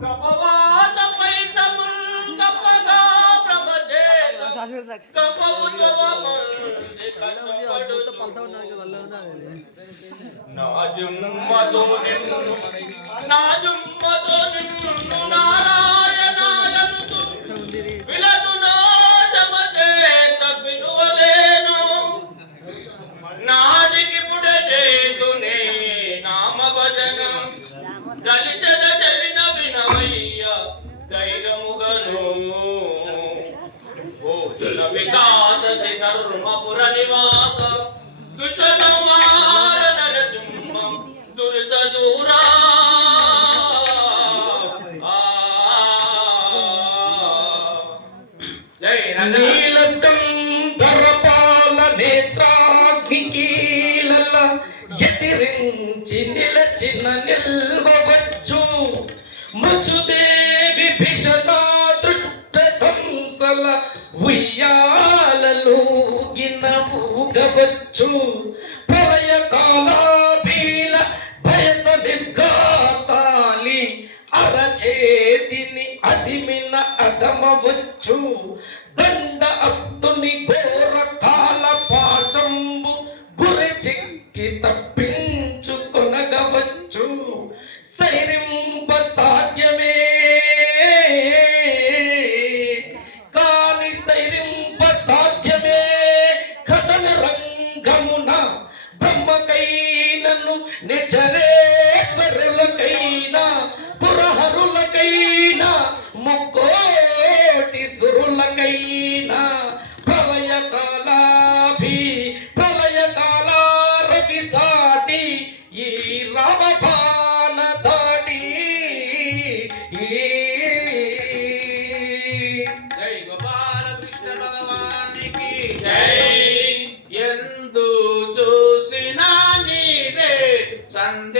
ప్రభవాతపై తముల్ కప్పగా ప్రభదే కపవుతవమల్లి కన్నపడుతు నాజుమ్మతో నిన్ను నారాయణాయనుతు విలదు నాజమచేత పిలువలేను నాటికి పుడచేతునే నామ భజన దళిత వినవయ్య ధైర్యముగను భోజన వికాస ధర్మపుర నివాస దుష్ట సంహార నరసింహ దురిత దూరా నీలస్కంధరపాల నేత్రాగ్నికీలల ఎదిరించి నిలచిన నిల్వవచ్చు మచుదేవి భీషణ దృష్ట ధ్వంసల ఉయ్యాలలోగిన ఊగవచ్చు ప్రళయ కాలాభీల భయత నిర్ఘాతాలి అరచేతిని అదిమిన అదమవచ్చు దండ అస్తుని ఘోర కాల పాశంబు గురి చిక్కి తప్పించుకొనగవచ్చు సైరింప సాధ్యమే కాని సైరింప సాధ్యమే కథన రంగమున బ్రహ్మకైనను నిజరేశ్వరులకైనా పురహరులకైనా ముక్కోటి సురులకైనా